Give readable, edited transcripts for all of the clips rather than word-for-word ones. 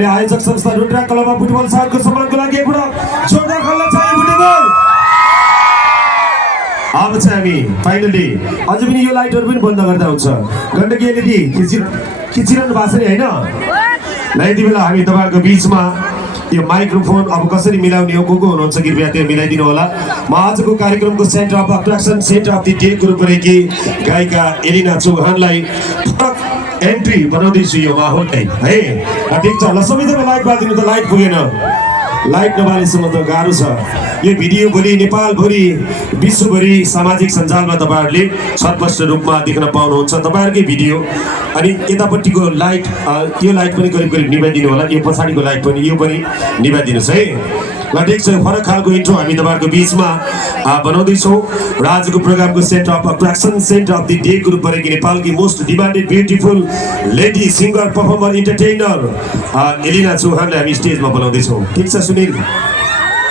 अनि आयोजक संस्था रुद्रा क्लबमा फुटबल साथको सम्मानको लागि एक पटक जोरदार खल्ला चाहियो फुटबल। अब चाहिँ हामी फाइनली अझ पनि यो लाइटहरु पनि बन्द गर्दा हुन्छ। गण्डकी एलइडी खिचिरहनु भएको छ नि हैन? ल यति बेला हामी तपाईहरुको बीचमा यो माइक्रोफोन अब कसरी मिलाउने हो, को हुनुहुन्छ कृपया त्यो मिलाइदिनु होला। म आजको कार्यक्रमको centre of attraction, centre of the day को रूपमा रहेकी गायिका एलिना चौहानलाई एन्ट्री बनाउँदैछु यो माहौललाई है। ठिक छ ल, सबैजना लाइट बालिदिनु त, लाइट पुगेन, लाइट नबालेसम्म त गाह्रो छ। यो भिडियो भोलि नेपालभरि विश्वभरि सामाजिक सञ्जालमा तपाईहरुले स्पष्ट रूपमा देख्न पाउनुहुन्छ तपाईहरुकै भिडियो। अनि यतापट्टिको लाइट यो लाइट पनि करिब करिब निभाइदिनु होला, यो पछाडिको लाइट पनि यो पनि निभाइदिनुस् है। ल ठिक छ, फरक खालको इन्ट्रो हामी तपाईहरुको बीचमा बनाउँदैछौँ र आजको प्रोग्रामको centre of attraction, centre of the day को रूपमा रहेकी नेपालकी most demanded beautiful lady singer performer entertainer Elina चौहानलाई हामी स्टेजमा बोलाउँदैछौँ। ठिक छ सुनिल?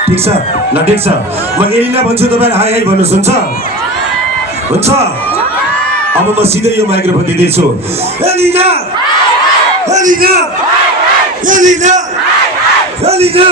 ठिक छ ल, ठिक छ। म एलिना भन्छु, तपाईहरु हाई हाई भन्नुस्, हुन्छ? हुन्छ। अब म सिधै यो माइक्रोफोन दिँदैछु। एलिना, एलिना, एलिना, एलिना।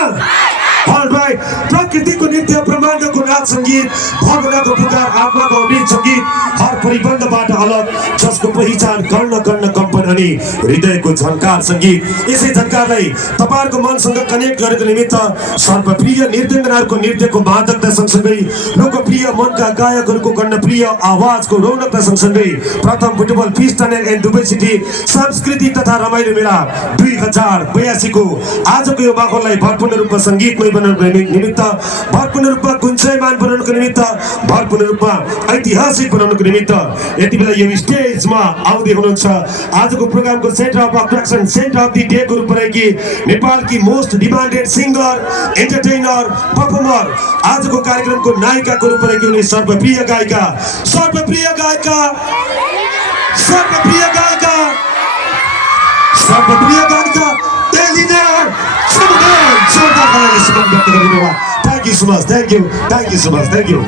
अलराइट, प्रकृतिको नृत्य, ब्रह्माण्डको नाच सङ्गीत, भगवानको पुकार, आत्माको अमृत सङ्गीत, हर परिबन्धबाट अलग, जसको पहिचान कर्ण कर्ण कम्पन अनि हृदयको झन्कार सङ्गीत। यसै झन्कारलाई तपाईहरुको मनसँग कनेक्ट गरेको निमित्त सर्वप्रिय नृत्यङ्गनाहरूको नृत्यको मादकता सँगसँगै लोकप्रिय मनका गायकहरूको कर्णप्रिय आवाजको रौनकता सँगसँगै प्रथम football fish tunnel and Dubai city सांस्कृतिक तथा रमाइलो मेला 2082 को आजको यो माहौललाई भरपूर्ण रूपमा सङ्गीतमय बनाउनको निमित्त, भरपूर्ण रूपमा गुन्जयमान बनाउनको निमित्त, भरपूर्ण रूपमा ऐतिहासिक बनाउनको निमित्त यति बेला यो स्टेजमा आउँदै हुनुहुन्छ आजको प्रोग्रामको centre of attraction, centre of the day को रूपमा रहेकी नेपालकी most demanded singer, entertainer, performer, आजको कार्यक्रमको नायिकाको रूपमा रहेकी उनी सर्वप्रिय गायिका, सर्वप्रिय गायिका, सर्वप्रिय गायिका, सर्वप्रिय गायिका एलिना चौहान। जोरदार तालीले स्वागत व्यक्त गरिदिनु होला। Thank you so much, thank you, thank you so much, thank you.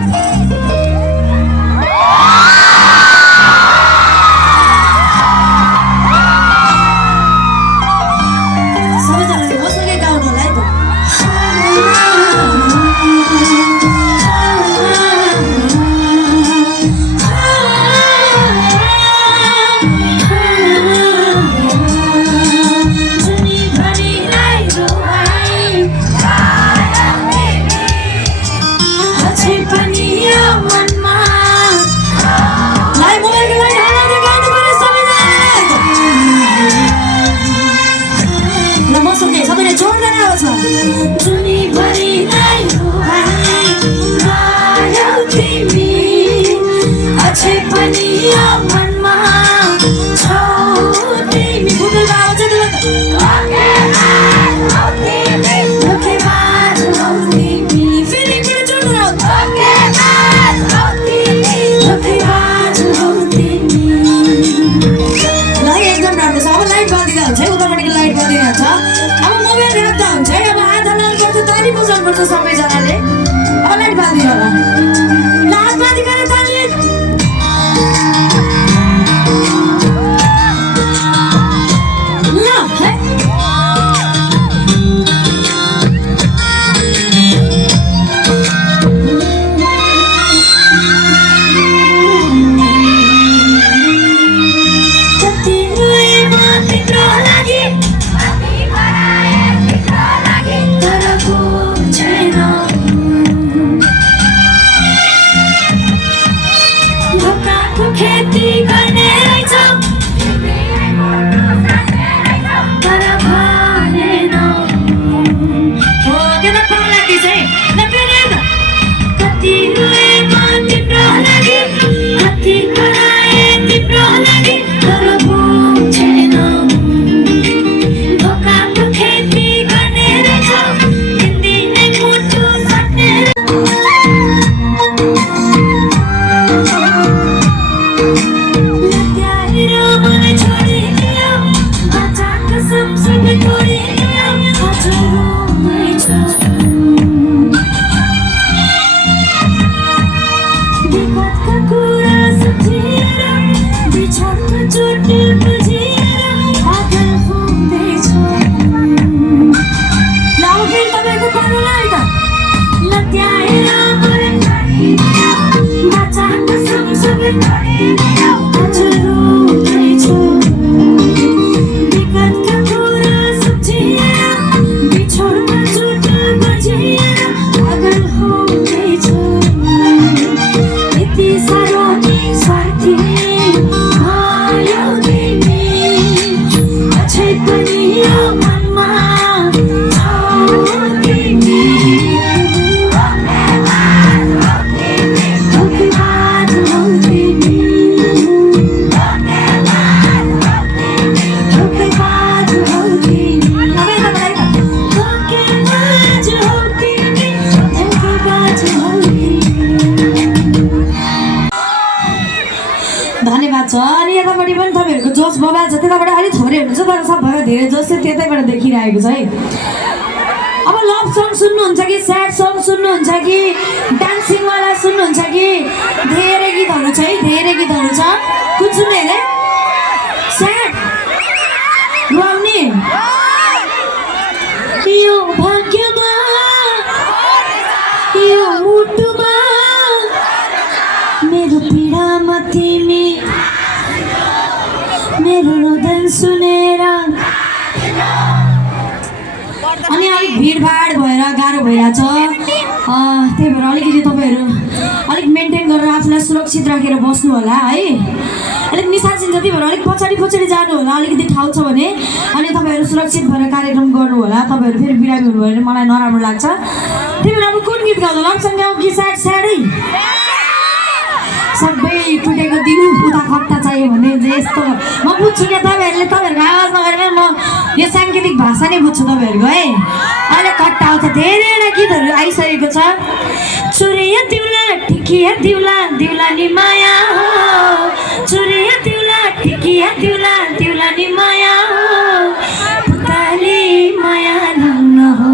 सबैजनाले लाइट बाल्दिनु होला, लाइट बालिकन ताली। तर सबभन्दा धेरै जसले त्यतैबाट देखिरहेको छ है। अब लभ सङ सुन्नुहुन्छ कि स्याड सङ सुन्नुहुन्छ कि डान्सिङवाला सुन्नुहुन्छ कि धेरै गीतहरू छ है, धेरै गीतहरू छ। कुन सुन्ने अरे? स्याड रुवाउने यो भाग्यमा यो मुटुमा मेरो पीडामा तिमी मेरो रोदन सुनेर। अनि अलिक भिडभाड भएर गाह्रो भइरहेछ, त्यही भएर अलिकति तपाईँहरू अलिक मेन्टेन गरेर आफूलाई सुरक्षित राखेर बस्नु होला है। अलिक निसाचिन्छ त्यही भएर अलिक पछाडि जानु होला, अलिकति ठाउँ छ भने। अनि तपाईँहरू सुरक्षित भएर कार्यक्रम गर्नु होला। तपाईँहरू फेरि बिरामी हुनुभयो भने मलाई नराम्रो लाग्छ। त्यही भएर अब कुन गीत गाउँदा लप्सन गाउँ कि स्याडै? सबै टुटेको दिनु उता खट्टा चाहियो भने यस्तो म बुझ्छु क्या। तपाईँहरूको आवाज नगरेर म यो साङ्गीतिक भाषा नै बुझ्छु तपाईँहरूको है। अहिले खट्टा आउँछ, धेरैवटा गीतहरू आइसकेको छ। चुरिया दिउला टिकिया दिउला दिउला नि माया हो, चुरिया दिउला टिकिया दिउला दिउला नि माया हो, पुताली माया लाउन हो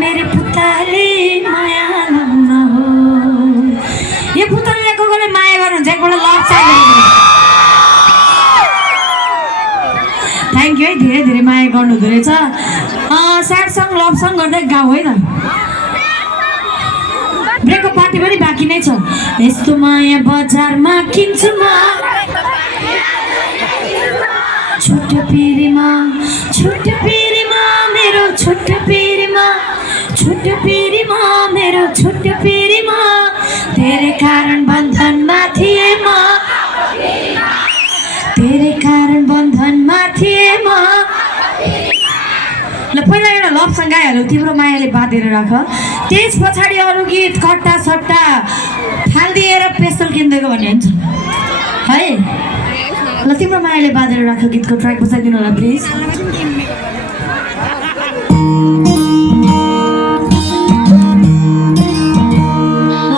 मेरो पुताली माया लाउन हो। यो पुतलीले कोले माया गर्नुहुन्छ एकपल्ट लभ चाहिन्छ। थ्याङ्क यू है, धेरै धेरै माया गर्नु हुँदो रहेछ। स्याड सङ लभ सङ गर्दै गाउँ है त। ब्रेकअप पार्टी पनि बाँकी नै छ। यस्तो माया बजारमा किन्छु म छोटो पिरीमा मेरो छोटो पिरीमा मेरो छोटो पिरीमा तेरे कारण बन्धनमा थिए म, तेरे कारण बन्धनमा थिए म। ल पहिला एउटा लभ सङ गाइहाल्यो, तिम्रो मायाले बाँधेर राख। त्यस पछाडि अरू गीत कट्टा सट्टा फालिदिएर पेस्तल किनिदिएको भन्ने हुन्छ है। ल तिम्रो मायाले बाँधेर राख गीतको ट्र्याक बजाइदिनु होला प्लिज।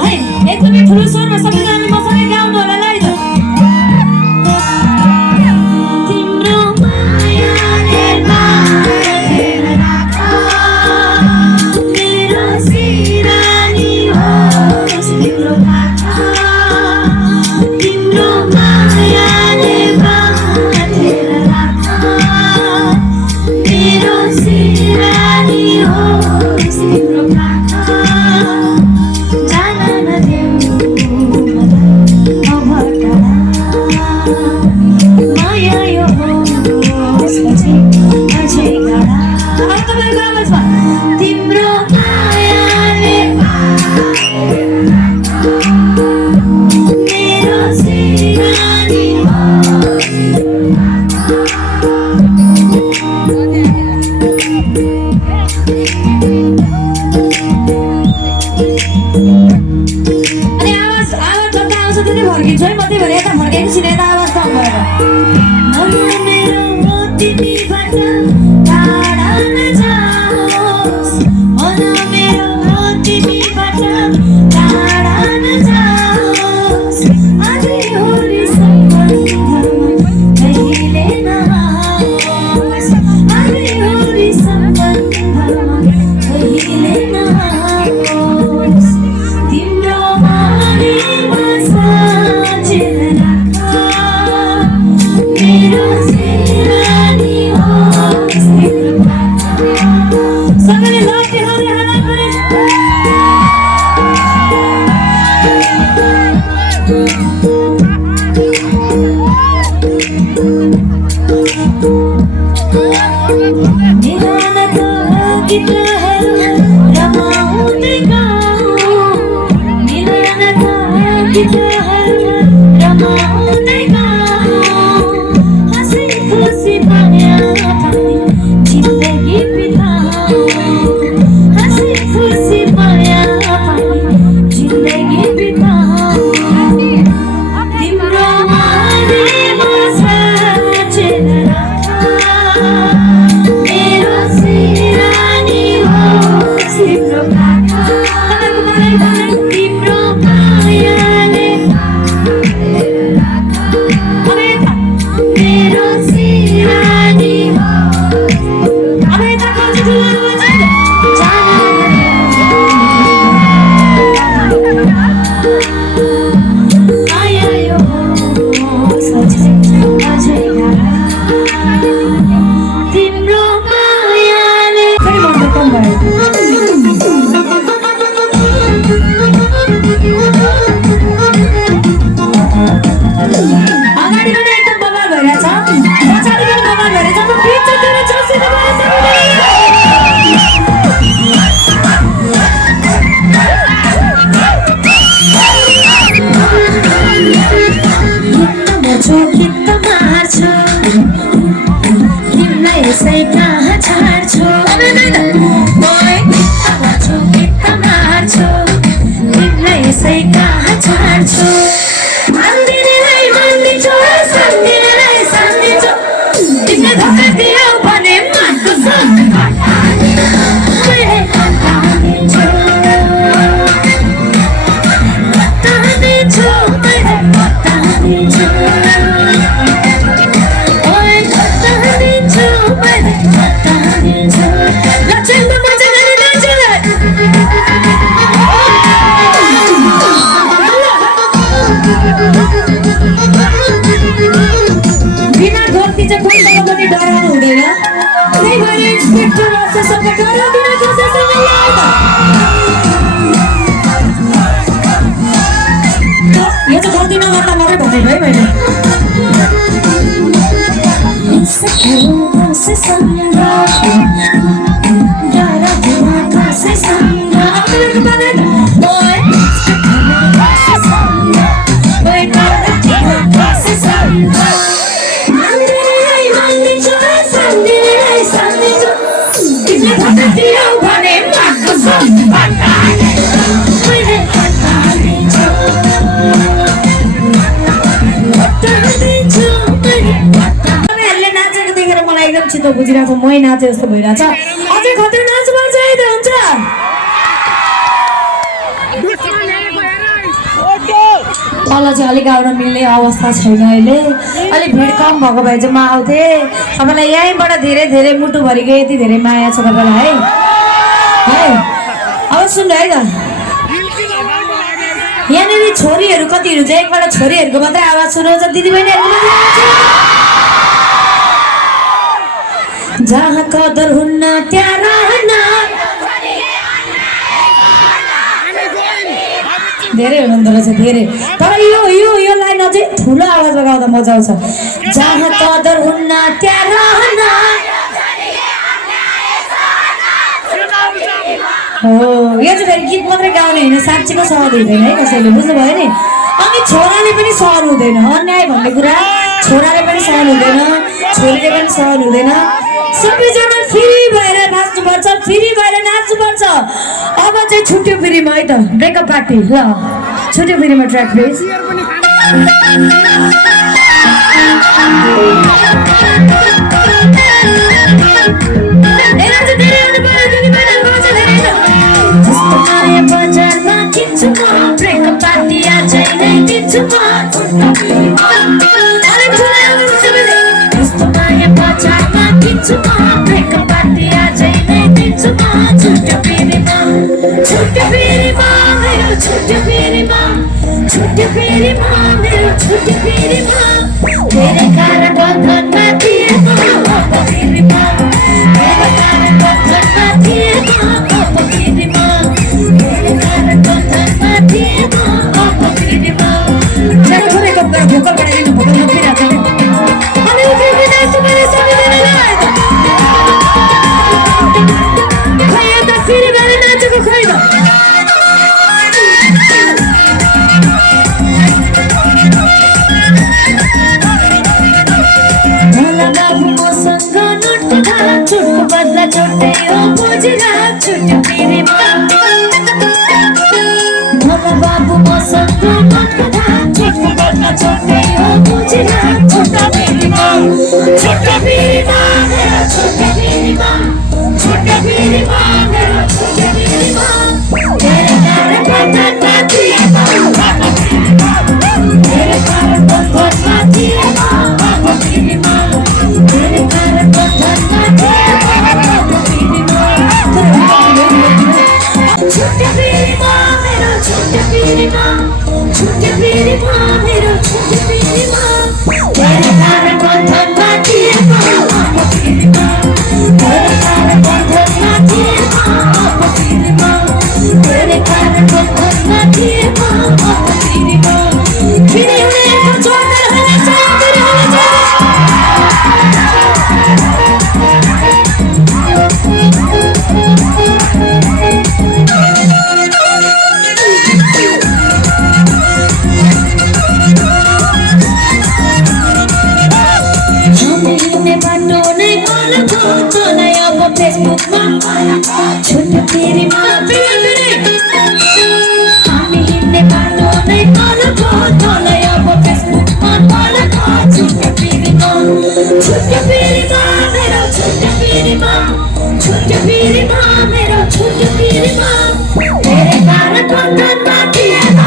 है एकदमै ठुलो स्वरमा सबैजनाले मसँगै गाउनु होला ल। तिम्रो मायाले बाँधेर राख मेरो सिरानी होस् तिम्रो भाका, तिम्रो मायाले बाँधेर राख मेरो सिरानी होस् तिम्रो भाका, जान नदेऊ मलाई अब टाढा, माया यो होस् अझै गाढा। अब तपाईँको आवाजमा तिम्रो मायाले बाँधेर राख मेरो सिरानी होस् तिम्रो अनि आवाज जता आउँछ त्यति फर्किन्छु है म। त्यही भएर यता फर्केपछि यता आवाज कम भएर मेरो तिमीबाट टाढा नजाओस्, मन मेरो तिमीबाट टाढा नजाओस्, अझै होरी सम्बन्धमा कहिले नआओस्, अझै होरी सम्बन्धमा कहिले नआओस्। तिम्रो मायामा साँचेर राख मेरो सिरानी होस् तिम्रो भाका। सबैले लभ देखाउने हाला गरे। निधानको गीतहरू रमाउँदै गाउँ, निधानको गीतहरू रमाउँदै गाउँ, हाँसी खुसी माया पानी जिन्दगी बिताऊँ, हाँसी खुसी माया पानी जिन्दगी बिताऊँ। तिम्रो मायामा साँचेर राख मेरो सिरानी होस् तिम्रो भाका, तिम्रो मायाले बाँधेर राख छाड्छु ओए आवाजो गीत मार्छु तिमीलाई यसै कहाँ छाड्छु मान्दिनेलाई मान्दिन्छु सम्झिनेलाई सम्झिन्छु तिमीले धोका दियौ भने मान्छु मैले हटाइदिन्छु हटाइदिन्छु मैले हटाइदिन्छु ओए हटाइदिन्छु मैले हटाइदिन्छु लक्षणमा मजा गरिदिन्छु बिना गल्ती चाहिँ कोही पनि डराउनु हुँदैन त्यही भएर इन्सपेक्टर अफिसरसँग डराउँदिन कसैसँग यो चाहिँ गल्ती नगर्दा मात्रै भनेको है मैले चित्त बुझिरहेछ मै नाचे जस्तो भइरहेछ अझै खतरा नाच पर्छ है त हुन्छ तल चाहिँ अलिक आउन मिल्ने अवस्था छैन अहिले अलिक भिड कम भएको भए चाहिँ म आउँथेँ तपाईँलाई यहीँबाट धेरै धेरै मुटुभरिको यति धेरै माया छ तपाईँलाई है अब सुन्नु है त यहाँनिर छोरीहरू कतिहरू चाहिँ एकपल्ट छोरीहरूको मात्रै आवाज सुनाउँछ दिदीबहिनीहरूको मात्रै जहाँ कदर हुन्न त्यहाँ रहन धेरै हुनुहुँदो रहेछ धेरै तर यो लाइन अझै ठुलो आवाजमा गाउँदा मजा आउँछ जहाँ कदर हुन्न त्यहाँ रहन हो यो चाहिँ फेरि गीत मात्रै गाउने होइन साँच्चीको सहर हुँदैन है कसैले बुझ्नुभयो नि अनि छोराले पनि सहर हुँदैन अन्याय भन्ने कुरा छोराले पनि सहर हुँदैन छोरीले पनि सहर हुँदैन सबैजना फ्री भएर नाच्नुपर्छ फ्री भएर नाच्नुपर्छ अब चाहिँ छुट्यो फ्रीमा है त ब्रेकअप पार्टी ल छुट्यो फ्रीमा ट्र्याक प्लिज ब्रेकअप पार्टी आजै नै दिन्छु म ब्रेकअप पार्टी आजै नै दिन्छु म छुट्यो फेरिमा मेरो छुट्यो फेरिमा मेरो छुट्यो फेरिमा धेरै कारण बन्धनमा थिएन अब फेरिमा धेरै कारण बन्धनमा थिएन अब फेरिमा धेरै कारण बन्धनमा थिएन अब फेरिमा जहाँ थोरैको भोकल बनाइदिनु भोकल नपिरहेको छ अनि उफ्रिँदै नाच्नु मैले सक्दिनँ खै त फेरि भएर नाचेको खै त छुट्टो बदला छुट्टै हो बुझिरा छुट्यो फेरिमा भोला बाबु मसँग नटको धाम छुट्टो बदला छुट्टै हो बुझिरा छुट्यो फेरिमा मेरो छुट्यो फेरिमा मेरो छुट्यो फेरिमा धेरै कारण बन्धनमा थिएन धेरै कारण बन्धनमा थिएन अब फेरिमा धेरै कारण बन्धनमा छुट्यो फेरिमा मेरो छुट्यो फेरिमा मेरो छुट्यो फेरिमा धेरै कारण बन्धनमा थिएन अब फेरिमा धेरै फेसबुकमा छुट्यो फेरिमा हामी हिँड्ने बाटो नै तलको तलै अब फेसबुकमा तलको छुट्यो फेरिमा मेरो छुट्यो फेरिमा मेरो छुट्यो फेरिमा तेरे कारण बन्धनमा थिएन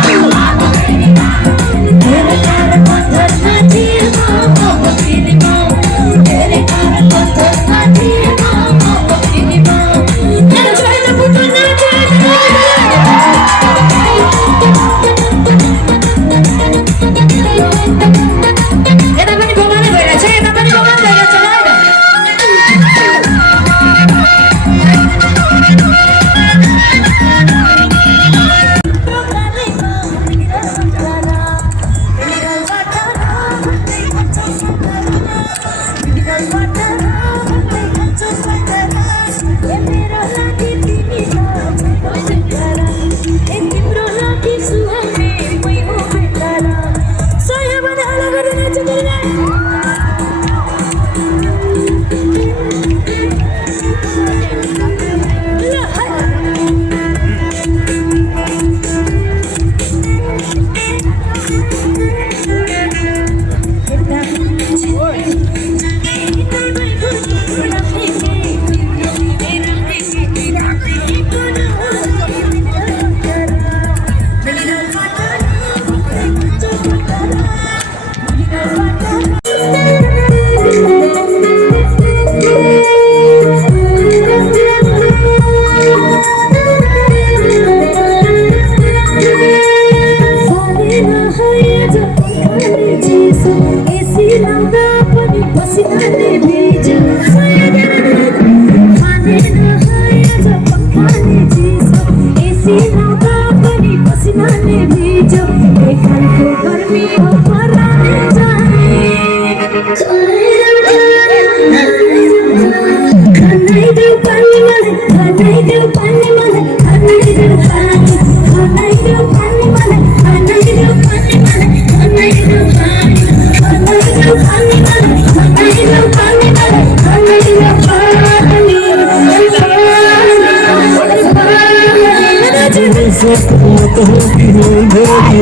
तेरे कारण बन्धनमा थिएन अब फेरिमा तेरे कारण बन्धनमा थिएन अब फेरिमा मेरो छोइला पुट्न यता पनि गोमाले भइरहेछ यता पनि गोमाले भइरहेछ ल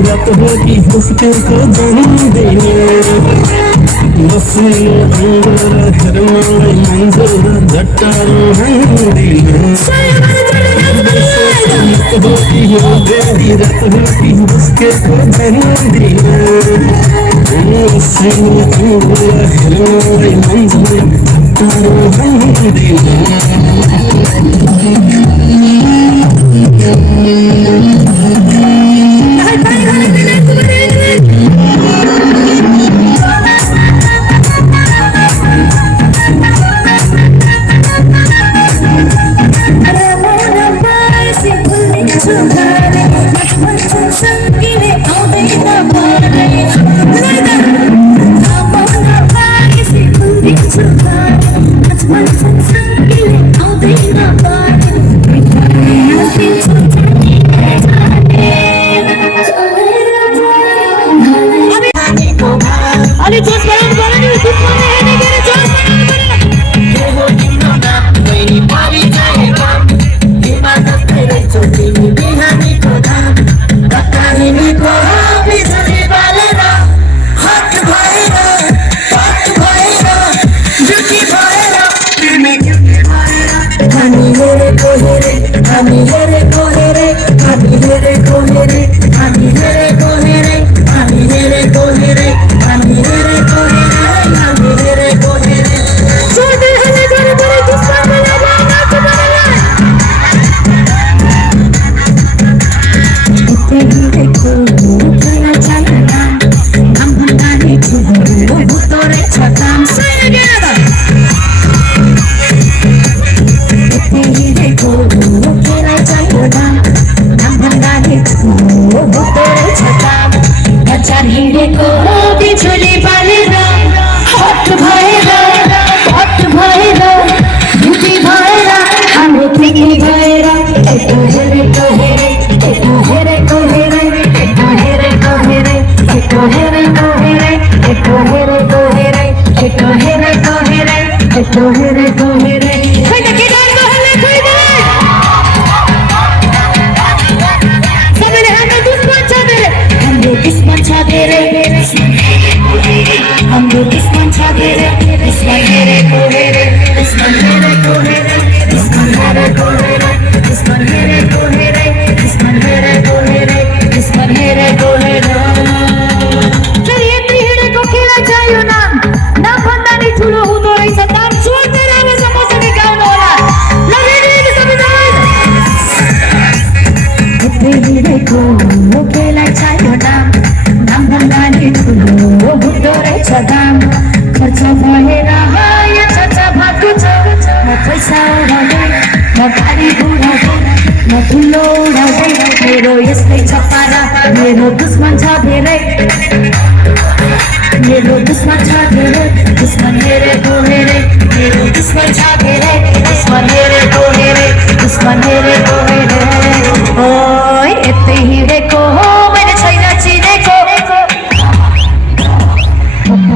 रात होगी उसके को जन्म देने बस अंदर घर में मंजूर जटारो हंदी रात होगी उसके को जन्म देने बस अंदर घर में मंजूर जटारो हंदी Cohere, cohere, cohere, cohere. उडाउँदै म गाडी उडाउँदै म ठुलो उडाउँदै मेरो यस्तै छ पारा मेरो दुश्मन छ धेरै मेरो दुश्मन छ धेरै दुश्मन हेरेको हेरे मेरो दुश्मन छ धेरै दुश्मन हेरेको हेरे दुश्मन हेरेको हेरे ओइ यतै हिँडेको हो मैले छैन चिनेको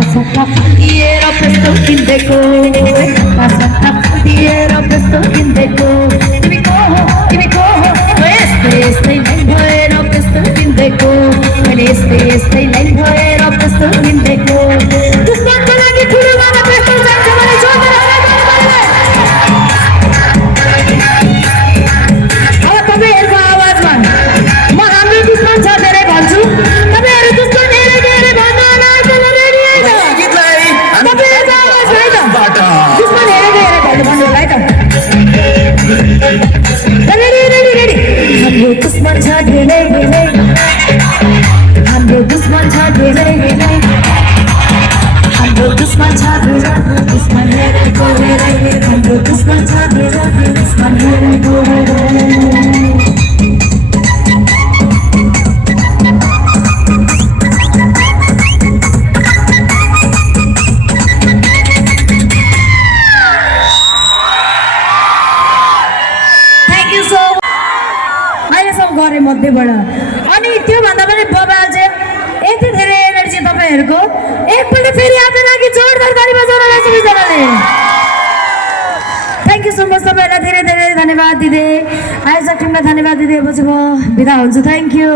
सट्टा फुटिएर पेस्तो किन्देको सट्टा फुटिएर पेस्तो किन्देको तिमी को हो यस्तै यस्तै नै भएर पेस्तो किन्देको मैले यस्तै यस्तै नै भएर पेस्तो किन्देको दुश्मनको लागि ठुलो माना पेस्तो जान्छ भने जोडेर अब तपाईँहरूको आवाजमा म हाम्रो दुश्मन छ धेरै भन्छु तपाईँहरू दुश्मन हेरे हेरे भन्नु रेडी है त तपाईँहरूको आवाज है त दुश्मन हेरे हेरे भन्नु होला है त रेडी हाम्रो दुश्मन छ धेरै हाम्रो दुश्मन छ धेरै हाम्रो दुश्मन छ धेरै दुश्मन हेरेको हेरे हाम्रो दुश्मन छ धेरै दुश्मन हेरेको हेरे गरे मध्येबाट अनि त्योभन्दा पनि बबाल चाहिँ यति धेरै एनर्जी तपाईँहरूको एकपल्ट फेरि आफ्नो लागि जोरदार ताली बजाउनलाई सबैजनाले थ्याङ्क यू सो मच तपाईँहरूलाई धेरै धेरै धन्यवाद दिँदै आयोजक टिमलाई धन्यवाद दिँदै पछि म बिदा हुन्छु थ्याङ्क यू